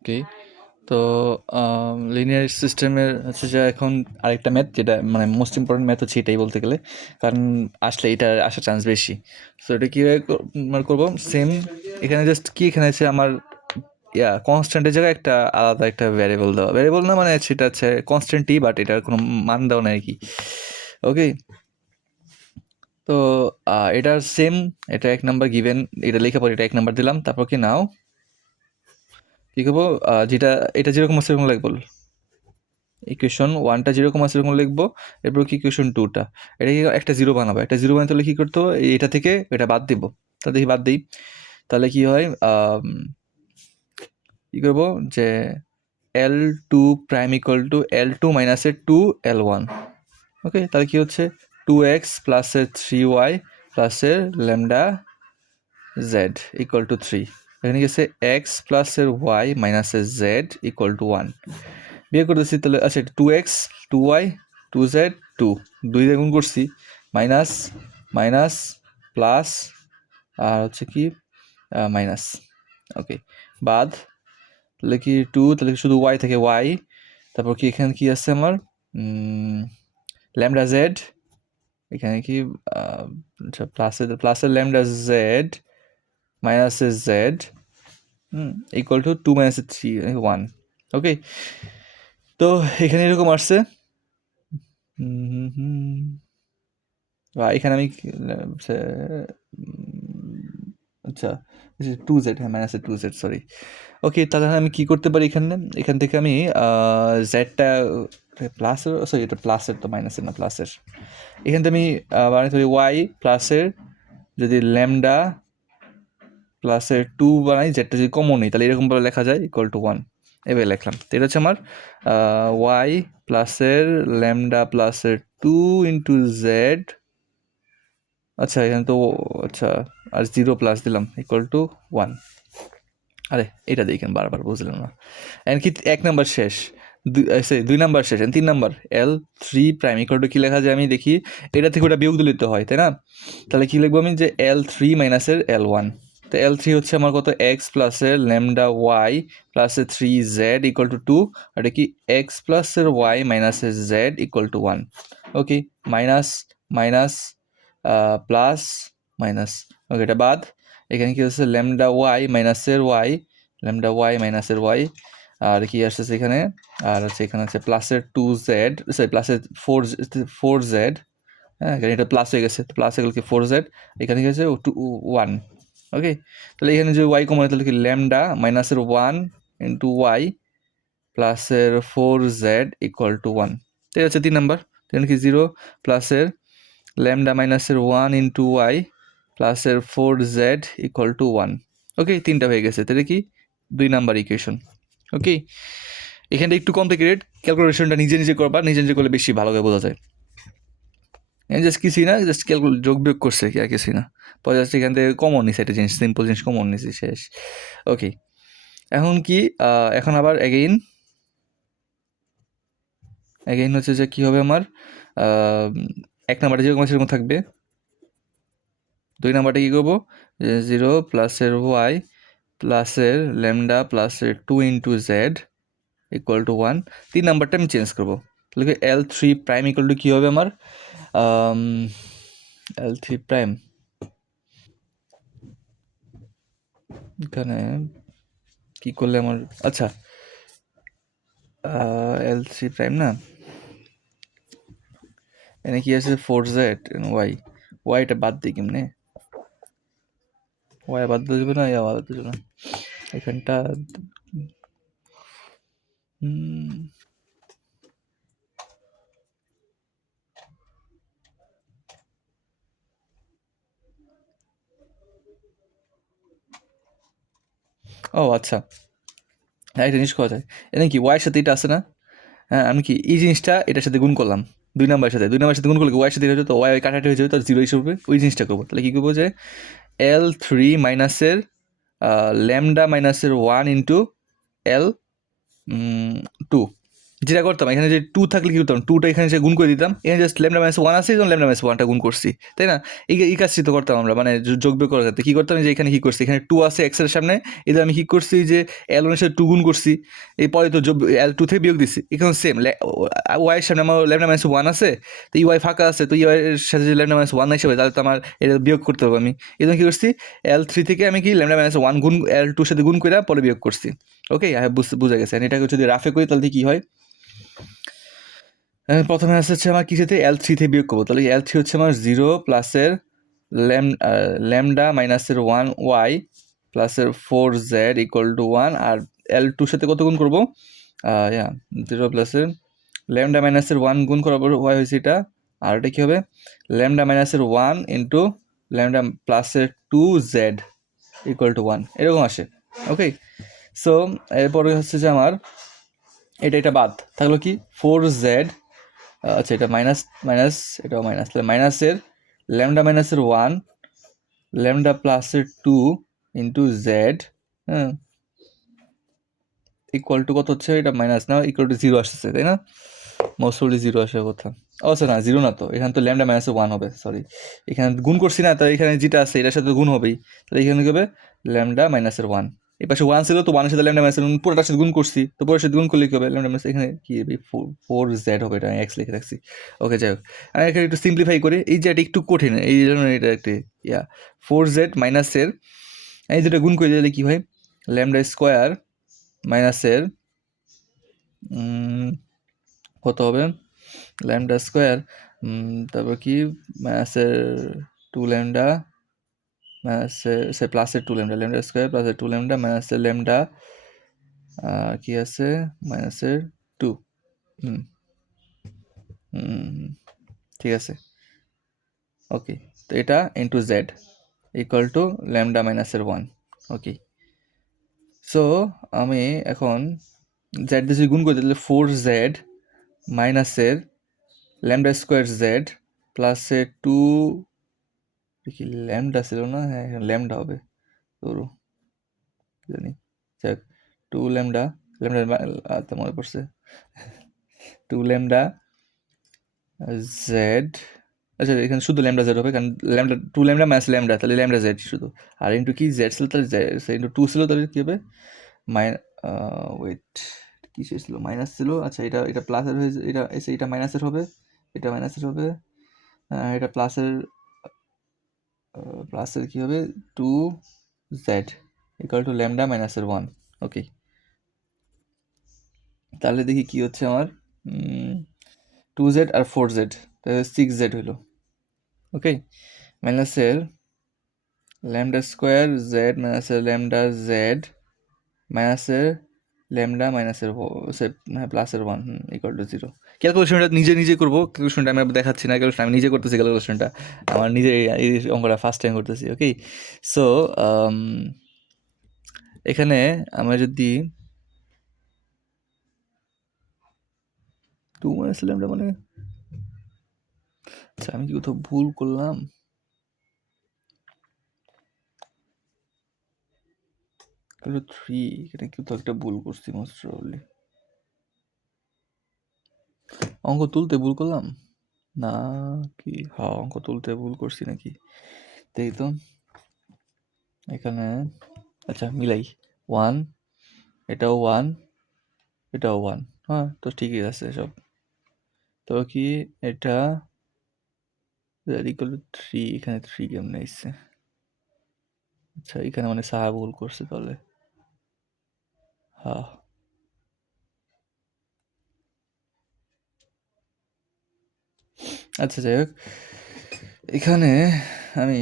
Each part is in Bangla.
ওকে, তো লিনিয়ার সিস্টেমের হচ্ছে যে এখন আরেকটা ম্যাথ যেটা মানে মোস্ট ইম্পর্টেন্ট ম্যাথ হচ্ছে এটাই বলতে গেলে, কারণ আসলে এটা আসার চান্স বেশি। সো এটা কীভাবে করবো, সেম এখানে জাস্ট কি এখানে আছে আমার কনস্ট্যান্টের জায়গায় একটা আলাদা একটা ভ্যারিয়েবল দেওয়া, ভ্যারিয়েবল না মানে সেটা হচ্ছে কনস্ট্যান্টই, বাট এটার কোনো মান দেওয়া নেই আর কি। ওকে, তো এটার সেম, এটা 1 নাম্বার গিভেন, এটা লেখা পরে এটা 1 নাম্বার দিলাম। তারপর কি নাও কী করবো, যেটা এটা যেরকম আছে সেরকম লিখবো, ইকুয়েশন 1টা যেরকম আছে সেরকম লিখবো, এরপর কি ইকুয়েশন 2টা এটাকে একটা জিরো বানাবো। একটা জিরো বানাতে হলে কী করতে হবে, এটা থেকে এটা বাদ দিব। তা দেখি বাদ দিই, তাহলে কি হয়, কী করবো যে L2 prime equal two L2 মাইনাসের 2 L1। ওকে, তাহলে কি হচ্ছে 2x প্লাসের 3y প্লাসের ল্যামডা জেড ইকুয়াল টু 3। এখানে গেছে এক্স প্লাসের ওয়াই মাইনাসের জেড ইকুয়াল টু 1। বিয়ে করতেছি তাহলে, আচ্ছা 2x 2y 2z 2, 2 দিয়ে গুণ করছি, মাইনাস মাইনাস প্লাস আর হচ্ছে কি মাইনাস। ওকে, বাদ, তাহলে কি 2, তাহলে শুধু ওয়াই থেকে ওয়াই, তারপর কি এখানে কি আছে আমার ল্যামডা জেড, এখানে কি আচ্ছা প্লাসের ল্যামডা জেড মাইনাসের জেড ইকুয়াল টু 2 মাইনাসের 3 1। ওকে, তো এখানে এরকম আসছে। বা এখানে আমি আচ্ছা 2z, হ্যাঁ মাইনাসের 2z, সরি। ওকে, তাহলে আমি কি করতে পারি এখানে, এখান থেকে আমি জেডটা প্লাসের, সরি এটা প্লাসের তো মাইনাসের না প্লাসের, এখান থেকে আমি বানাতে পারি ওয়াই প্লাসের, যদি ল্যামডা প্লাসের 2 বানাই, জেডটা যদি কমন নেই তাহলে এরকমভাবে লেখা যায় ইকুয়াল টু 1। এবার লিখলাম, তো এটা হচ্ছে আমার ওয়াই প্লাসের ল্যামডা প্লাসের 2 ইন্টু জেড। আচ্ছা এখানে তো আচ্ছা আর 0 প্লাস দিলাম ইকুয়াল টু 1। আরে এটা দেখেন বারবার বুঝলাম না, এন কি 1 নাম্বার শেষ, 2 নাম্বার শেষ, 3 number L3 prime equal to কী লেখা যায় আমি দেখি, এটা থেকে ওটা বিয়োগ দিতে হয় তাই না? তাহলে কী লিখবো আমি, যে L3 মাইনাসের L1। তো L3 হচ্ছে আমার কত, এক্স প্লাসের ল্যামডা ওয়াই প্লাসের 3z ইকুয়াল টু 2, আর এটা কি এক্স প্লাসের ওয়াই মাইনাসের z equal to 1। Okay, minus minus plus minus, okay এটা বাদ। এখানে কি হচ্ছে ল্যামডা ওয়াই মাইনাসের ওয়াই, ল্যামডা ওয়াই মাইনাসের ওয়াই, আর কি আসছে এখানে, আর হচ্ছে এখানে হচ্ছে প্লাসের 2z, সরি প্লাসের 4z, হ্যাঁ এখানে এটা প্লাস হয়ে গেছে, প্লাস হয়ে গেল কি 4z, এখানে কি হচ্ছে 1। ওকে, তাহলে এখানে যে ওয়াই কমন, তাহলে কি ল্যামডা মাইনাসের 1 ইন্টু ওয়াই প্লাসের 4z ইকুয়াল টু 1। এটা হচ্ছে 3 নাম্বার। এখানে কি 0 প্লাসের ল্যামডা মাইনাসের 1 ইন্টু ওয়াই প্লাসের 4z ইকুয়াল টু 1। ওকে, 3টা হয়ে গেছে, তাহলে কি 2 নাম্বার ইকুয়েশন। ওকে, এখানটা একটু কমপ্লিকেটেড, ক্যালকুলেশনটা নিজে নিজে করবা, নিজে নিজে করলে বেশি ভালো করে বোঝা যায়। জাস্ট কিছুই না, জাস্ট যোগ বিয়োগ করছে কি আর কিছুই না, পরে জাস্ট এখান থেকে কমন নিছে একটা জিনিস, সিম্পল জিনিস কমন নিছি, শেষ। ওকে, এখন কি এখন আবার এগেইন হচ্ছে যে কী হবে আমার, 1 নাম্বারটা যেরকম আছে সেরকম থাকবে, 2 নাম্বারটা কী করবো, 0 প্লাসের ওয়াই প্লাসের ল্যামডা প্লাসের 2 ইন্টু জেড ইকুয়াল টু 1। 3 নাম্বারটা আমি চেঞ্জ করবো, তাহলে L3 প্রাইম ইকুয়াল টু কী হবে আমার, L3 প্রাইম, এখানে কী করলে আমার, আচ্ছা L3 প্রাইম না, এখানে কি আছে 4z ওয়াইটা বাদ দিই কেমনে, ওয়াই বাদ দিয়ে যাবে না, ইয়া বাদ দিয়ে যাবে না এখানটা, ও আচ্ছা, হ্যাঁ একটা জিনিস করা যায়, এটা কি ওয়াইয়ের সাথে এটা আছে না, হ্যাঁ আমি কি এই জিনিসটা এটার সাথে গুণ করলাম, 2 নাম্বারের সাথে গুণ করলে ওয়াইয়ের সাথে হয়ে যাবে, তো ওয়াই কাটাটি হয়ে যাবে, তো 0 হিসেবে ওই জিনিসটা করবো। তাহলে কী করবো, যে L3 মাইনাসের ল্যামডা মাইনাসের 1 ইন্টু L2, যেটা করতাম এখানে যে টু থাকলে কি করতাম, টুটা এখানে যে গুণ করে দিতাম, এখানে জাস্ট ল্যামডা মাইনাস ওয়ান আছে, ল্যামডা মাইনাস ওয়ানটা গুণ করছি, তাই না? এই কাজটি তো করতাম আমরা, মানে যোগ বিয়োগ করা যাতে কী করতাম, যে এখানে কী করছি, এখানে টু আছে এক্সের সামনে, এদের আমি কী করছি যে এল ওয়ানের সাথে টু গুণ করছি, এই পরে তো এল টু থেকে বিয়োগ দিচ্ছি, এখানে সেম ওয়াইয়ের সামনে আমার ল্যামডা মাইনাস ওয়ান আছে, তো এই ওয়াই ফাঁকা আছে, তো এই ওয়াইয়ের সাথে যে ল্যামডা মাইনাস ওয়ান হিসেবে, তাহলে তো আমার এটা বিয়োগ করতে হবে আমি, এই জন্য কী করছি, এল থ্রি থেকে আমি কি ল্যামডা মাইনাস ওয়ান গুণ এল টুর সাথে গুণ করে পরে বিয়োগ করছি। ওকে, বুঝা গেছে। এটাকে যদি রাফে করি তাহলে কী হয়, প্রথমে হচ্ছে আমার কিসেতে এল থ্রি থেকে বিয়োগ করবো, তাহলে এল থ্রি হচ্ছে আমার জিরো প্লাসের ল্যামডা মাইনাসের ওয়ান ওয়াই প্লাসের four z equal to one, আর এল টুর সাথে কত গুণ করবো, জিরো প্লাসের ল্যামডা মাইনাসের ওয়ান গুণ করার পর ওয়াই হয়েছে এটা, আর এটা কী হবে, ল্যামডা মাইনাসের ওয়ান ইন্টু ল্যামডা প্লাসের two Z equal to one, এরকম আসে। ওকে, সো এরপরে হচ্ছে যে আমার এটা বাদ থাকলো কি, ফোর জেড, আচ্ছা এটা মাইনাস মাইনাস, এটাও মাইনাস, তাহলে মাইনাসের ল্যামডা মাইনাসের ওয়ান ল্যামডা প্লাসের টু ইন্টু জেড, হ্যাঁ, ইকুয়াল টু কত হচ্ছে, এটা মাইনাস না, ইকুয়াল টু জিরো আসছে, তাই না? মোস্টলি জিরো আসার কথা, অবশ্য না জিরো না, তো এখানে তো ল্যামডা মাইনাসের ওয়ান হবে, সরি এখানে গুণ করছি না, তাই এখানে যেটা আছে এটার সাথে গুণ হবেই, তাহলে এখানে কি হবে ল্যামডা মাইনাসের ওয়ান, এই পাশে ওয়ান ছিল, তো ওয়ানের সাথে ল্যামডা মাইনাসের পুরোটার সাথে গুণ করছি, তো পুরোটার সাথে গুণ করলে কি হবে, ল্যামডা মাইনাস এখানে কি হবে, ফোর জেড হবে, এটা এক্স লিখে রাখছি। ওকে, যাই হোক, আমি এখানে একটু সিম্পলিফাই করি, এই যে এটা একটু কঠিন, এই জন্য এটা একটি ফোর জেড মাইনাসের, এই যেটা গুণ করে দিলে কি হয়, ল্যামডা স্কোয়ার মাইনাসের কত হবে, ল্যামডা স্কোয়ার, তারপর কি মাইনাসের টু ল্যামডা মাইনাসের সে প্লাসের টু ল্যামডা, ল্যামডা স্কোয়ার প্লাসের টু ল্যামডা মাইনাসের ল্যামডা, কি আছে মাইনাসের টু, হুম ঠিক আছে। ওকে, তো এটা into Z equal to lambda মাইনাসের ওয়ান। ওকে, সো আমি এখন জেড দিয়ে যদি গুণ করে দিলে ফোর জেড মাইনাসের ল্যামডা স্কোয়ার জেড প্লাসে টু, কি ল্যামডা ছিল না, হ্যাঁ ল্যামডা হবে, ধরো জানি, যাক টু ল্যামডা, ল্যামডা মনে পড়ছে, টু ল্যামডা জেড, আচ্ছা এখানে শুধু ল্যামডা জেড হবে, কারণ lambda two lambda minus lambda, তাহলে ল্যামডা জেড শুধু, আর ইন্টু কি জেড ছিল, তাহলে ইন্টু টু ছিল, তাহলে কী হবে ওয়েট কী ছিল, মাইনাস ছিল, আচ্ছা এটা প্লাসের হয়েছে, এটা মাইনাসের হবে, এটা মাইনাসের হবে, এটা প্লাসের কী হবে, two Z equal to lambda মাইনাসের ওয়ান। ওকে, তাহলে দেখি কি হচ্ছে আমার, টু জেড আর ফোর জেড, তাহলে সিক্স জেড হইল। ওকে, মাইনাসের ল্যামডা স্কোয়ার জেড মাইনাসের ল্যামডা জেড মাইনাসের ল্যামডা মাইনাসের হ্যাঁ প্লাসের ওয়ান ইকুয়াল টু জিরো। ক্যালকুলেশনটা নিজে করবো, ক্যালকুলেশনটা আমি দেখাচ্ছি না, ক্যালকুলেশন আমি নিজে করতেছি, ক্যালকুলেশনটা আমার নিজে এই অঙ্কটা ফার্স্ট টাইম করতেছি। ওকে, সো এখানে আমরা যদি টু মাইনাস ল্যামডা মানে, আচ্ছা আমি কি কোথাও ভুল করলাম, থ্রি এখানে কোথাও একটা ভুল করছি মোস্ট প্রবাবলি, অঙ্ক তুলতে ভুল করলাম না কি, হ্যাঁ অঙ্ক তুলতে ভুল করছি নাকি, তাই তো এখানে, আচ্ছা মিলাই, ওয়ান, এটাও ওয়ান, এটাও ওয়ান, হ্যাঁ তো ঠিকই আছে সব, তো কি এটা ইকুয়াল টু থ্রি, এখানে থ্রি কেমনে এসছে, আচ্ছা এখানে মানে সাহা ভুল করছে তাহলে, হ্যাঁ আচ্ছা যাই হোক, এখানে আমি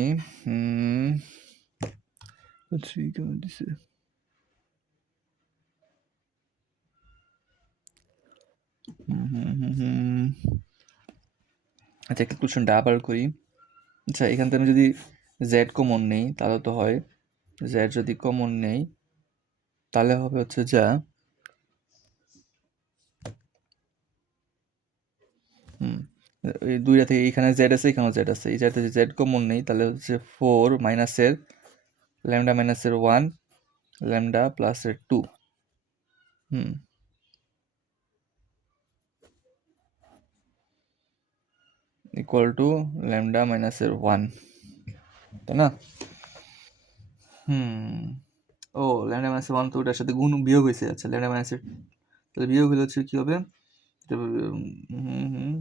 থ্রি কেমন দিছে, আচ্ছা ক্যালকুলেশনটা আবার করি। আচ্ছা এখান থেকে আমি যদি জেড কমন নেই তাহলে তো হয়, জেড যদি কমন নেই তাহলে হবে হচ্ছে যা, এই দুইটা থেকে এইখানে জেড আছে, এখানেও জেড আছে, এই জায়গাতে জেড কমন নেই তাহলে হচ্ছে ফোর মাইনাসের ল্যামডা মাইনাসের ওয়ান ল্যামডা প্লাসের টু, ইকুয়াল টু ল্যামডা মাইনাসের 1, তাই না? ও ল্যামডা মাইনাসের 1 তো ওটার সাথে গুণ বিয়োগ হয়েছে। আচ্ছা ল্যামডা মাইনাসের, তাহলে বিয়োগ হলে হচ্ছে কী হবে?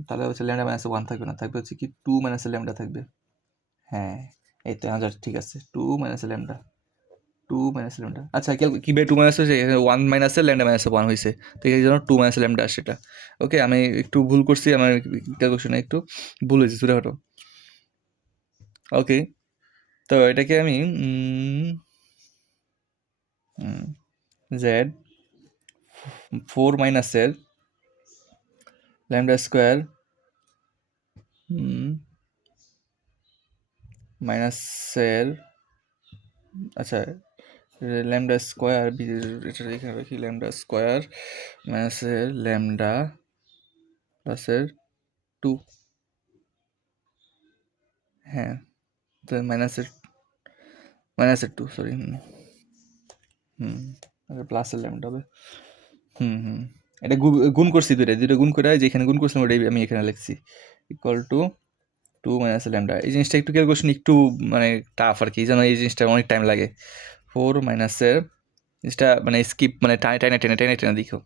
তাহলে হচ্ছে ল্যামডা মাইনাসের 1 থাকবে না, থাকবে হচ্ছে কি 2 মাইনাসের ল্যামডা থাকবে। হ্যাঁ এই তো আচ্ছা ঠিক আছে, 2 মাইনাসের ল্যামডা, 2 মাইনাস ল্যামডা। আচ্ছা কীভাবে 2 মাইনাস হয়েছে? 1 মাইনাসের ল্যামডা মাইনাসের 1 হয়েছে, তো এই জন্য 2 মাইনাস ল্যামডা আসে এটা। ওকে আমি একটু ভুল করছি, আমার ক্যালকুলেশনে একটু ভুল হয়েছে ছোটোখাটো। ওকে তো এটাকে আমি জেড 4 মাইনাসের ল্যামডা স্কোয়ার মাইনাসের, আচ্ছা ল্যামডা স্কোয়ার, এটা এখানে রাখি, ল্যামডা স্কোয়ার মাইনাসের ল্যামডা প্লাসের 2, হ্যাঁ তো মাইনাসের 2 সরি, প্লাসের ল্যামডা হবে। এটা গুণ করছি দুটো গুণ করে যেখানে গুণ করছিলাম ওটাই আমি এখানে লিখছি, ইকুয়াল টু 2 মাইনাস ল্যামডা। এই জিনিসটা একটু ক্যালকুলেশন একটু মানে টাফ আর কি, এই জন্য এই জিনিসটা অনেক টাইম লাগে। 4 মাইনাসের জিনিসটা মানে স্কিপ মানে টেনে দেখো,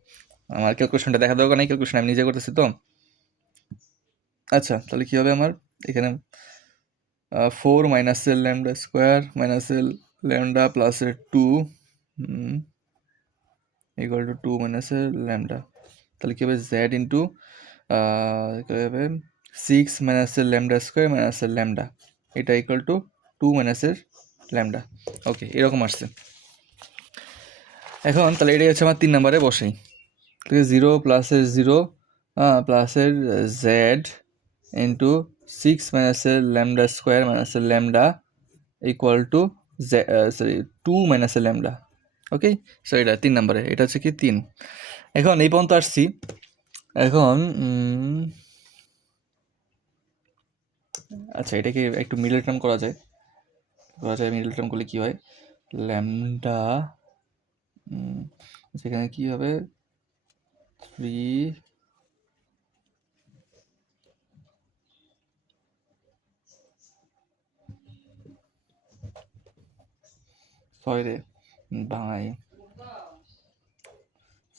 আমার ক্যালকুলেশনটা দেখা দরকার নেই, ক্যালকুলেশন আমি নিজে করতেছি তো। আচ্ছা তাহলে কী হবে আমার এখানে 4 মাইনাসের ল্যামডা স্কোয়ার মাইনাসের ল্যামডা প্লাসের 2 ইকুয়াল টু 2 মাইনাসের ল্যামডা। তাহলে কী হবে জেড ইন্টু কী হবে 6 মাইনাসের ল্যামডা স্কোয়ার মাইনাসের ল্যামডা, এটা ইকুয়াল টু 2 মাইনাসের ল্যামডা। ওকে এরকম আসছে। এখন তাহলে এটাই হচ্ছে আমার 3 নম্বরে বসাই, তাহলে 0 প্লাসের 0 প্লাসের জেড ইন্টু 6 মাইনাসের ল্যামডা স্কোয়ার মাইনাসের ল্যামডা ইকুয়াল টু সরি 2 মাইনাসের ল্যামডা। ওকে সো এটা 3 নম্বরে, এটা হচ্ছে কি 3। এখন এই পর্যন্ত আসছি। এখন আচ্ছা এটাকে একটু মিডল টার্ম করা যায়, মিডল টার্ম করলে কী হয়, ল্যামডা সেখানে কী হবে 3 6 রে ভাঙাই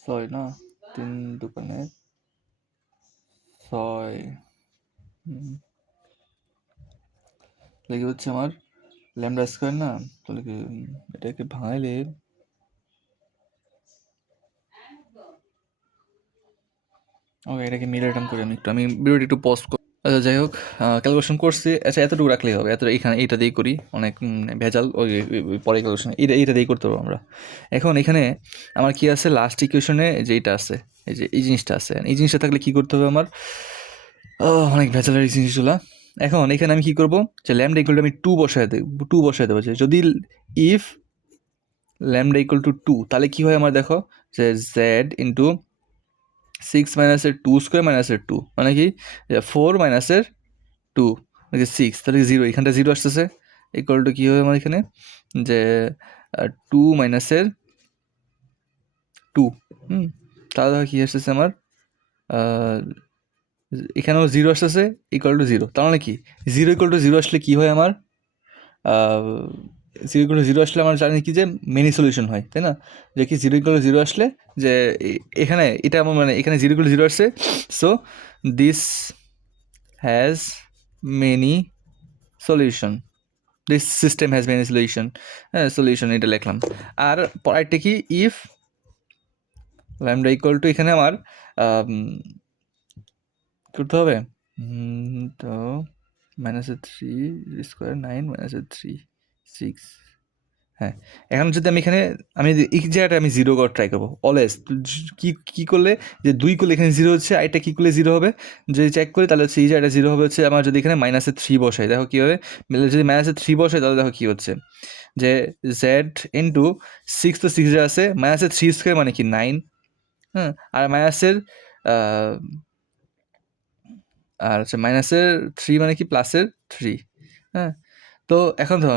6 না 3 দোকানে 6 লেগে হচ্ছে আমার ল্যামডা স্কোয়ার না, তাহলে কি এটাকে ভাঙাইলে ওকে এটাকে মিডল টার্ম করে আমি ভিডিওটি একটু পজ করি। আচ্ছা যাই হোক ক্যালকুলেশন করছি, আচ্ছা এতটুকু রাখলেই হবে, এত এখানে এইটা দিয়েই করি, অনেক ভেজাল ওই পরে ক্যালকুলেশন এইটা দিয়েই করতে পারবো আমরা। এখন এখানে আমার কি আছে লাস্ট ইকুয়েশনে যে এইটা আছে, এই যে এই জিনিসটা আছে, এই জিনিসটা থাকলে কি করতে হবে আমার, অনেক ভেজালের এই জিনিসগুলো। এখন এখানে আমি কি করবো, যে ল্যামডা ইকুয়াল টু আমি 2 বসায় দেবো, যে যদি ইফ ল্যামডা ইকুয়াল টু 2 তাহলে কি হয় আমার দেখো, যে জেড ইন্টু 6 মাইনাসের 2 স্কোয়ার মাইনাসের 2 মানে কি 4 মাইনাসের 2 মানে 6, তাহলে 0 এখানটা 0 আসতেছে, ইকুয়াল টু কী হবে আমার এখানে, যে 2 মাইনাসের 2 তাহলে কী আসতেছে আমার এখানেও 0 আসতেছে, ইকুয়াল টু 0, তার মানে কি 0 ইকুয়াল টু 0 আসলে কী হয় আমার, 0 ইকুয়াল টু 0 আসলে আমার জানি কি যে মেনি সলিউশন হয়, তাই না, যে কি 0 ইকুয়াল টু 0 আসলে যে এখানে এটা আমার মানে এখানে 0 ইকুয়াল টু 0 আসছে, so this has many solution, this system has many solution, হ্যাঁ সলিউশন এটা লিখলাম। আর পরেরটা কি, ইফ ল্যামডা ইকুয়াল টু এখানে আমার করতে হবে তো মাইনাসের 3 স্কোয়ার 9 মাইনাসের 3 6, হ্যাঁ এখন যদি আমি এখানে এই জায়গাটা আমি 0 করার ট্রাই করবো অলওয়েজ, কী করলে যে 2 করলে এখানে 0 হচ্ছে, আর এটা কী করলে 0 হবে, যদি চেক করি তাহলে হচ্ছে এই জায়গাটা 0 হবে হচ্ছে আমার যদি এখানে মাইনাসের 3 বসাই, দেখো কী হবে, যদি মাইনাসের 3 বসাই তাহলে দেখো কী হচ্ছে, যে জেড ইন্টু 6 তো 6 আছে, মাইনাসের 3 স্কোয়ার মানে কি 9, হ্যাঁ আর মাইনাসের আর হচ্ছে মাইনাসের 3 মানে কি প্লাসের 3, হ্যাঁ তো এখন ধর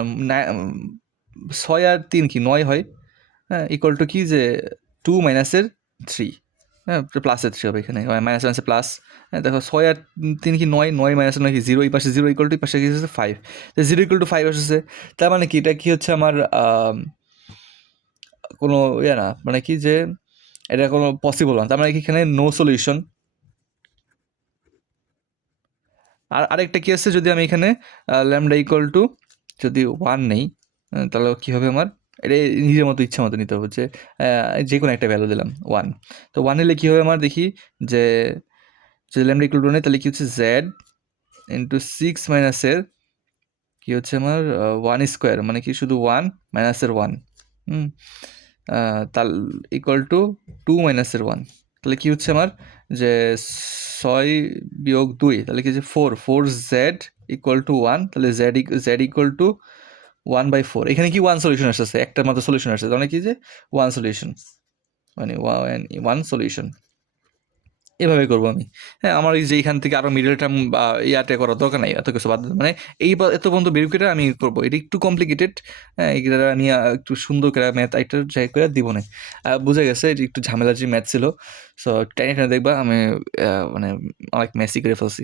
6 আর 3 কি 9 হয়, হ্যাঁ ইকুয়াল টু কি যে 2 মাইনাসের 3, হ্যাঁ, প্লাসে 3 হবে এখানে, মাইনাস মাইনাসে প্লাস। হ্যাঁ, দেখো 6 আর 3 কি 9, 9 মাইনাস 9 কি 0, এই পাশে 0 ইকুয়াল টু, এই পাশে কি হচ্ছে 5, তো 0 ইকুয়াল টু 5 আসছে। তার মানে কি, এটা কি হচ্ছে আমার কোনো ইয়ে না, মানে কি যে এটা কোনো পসিবল না, তার মানে কি এখানে নো সলিউশন। আর আরেকটা কি আছে, যদি আমি এখানে ল্যামডা ইকুয়াল টু যদি 1 নেই, তাহলে কী হবে আমার, এটা নিজের মতো ইচ্ছা মতো নিতে হবে, যে কোনো একটা ভ্যালু দিলাম 1, তো 1 নিলে কী হবে আমার, দেখি যে যদি ল্যামডা ইকুয়াল টু নেই তাহলে কী হচ্ছে জেড ইন্টু 6 মাইনাসের কী হচ্ছে আমার 1 স্কোয়ার, মানে কি শুধু 1 মাইনাসের 1, তার ইকুয়াল টু 2 মাইনাসের 1, তাহলে কী হচ্ছে আমার যে 6 বিয়োগ 2, তাহলে কি যে 4 জেড ইকুয়াল টু 1, তাহলে জেড ইকুয়াল টু 1/4, এখানে কি 1 সলিউশন আসতেছে, একটা মাত্র সলিউশন আসছে, তাহলে কি যে 1 সলিউশন, মানে 1 সলিউশন। এভাবে করবো আমি। হ্যাঁ, আমার এই যে এইখান থেকে আরও মিডল টার্ম বা ইয়াতে করার দরকার নাই, এত কিছু বাদ মানে এত পর্যন্ত বের করে আমি করবো, এটা একটু কমপ্লিকেটেড। হ্যাঁ, এটা আমি একটু সুন্দর করে ম্যাথ একটা ট্রাই করে দিব না, বুঝে গেছে যে একটু ঝামেলার যে ম্যাথ ছিল। সো টেনে টেনে দেখবা আমি মানে অনেক মেসি করে ফেলছি।